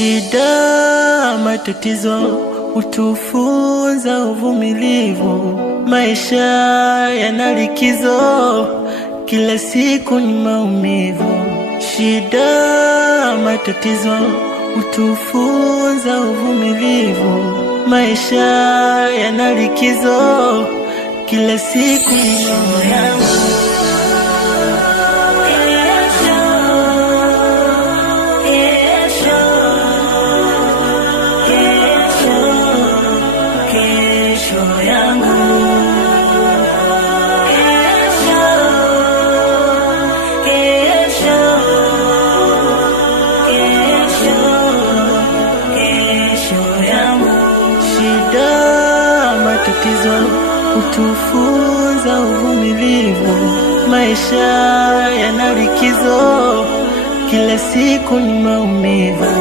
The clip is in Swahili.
Shida, matatizo hutufunza uvumilivu. Maisha yana likizo, kila siku ni maumivu. Shida, matatizo hutufunza uvumilivu. Maisha yana likizo, kila siku ni maumivu. Matatizo hutufunza uvumilivu. Maisha yana likizo, kila siku ni maumivu.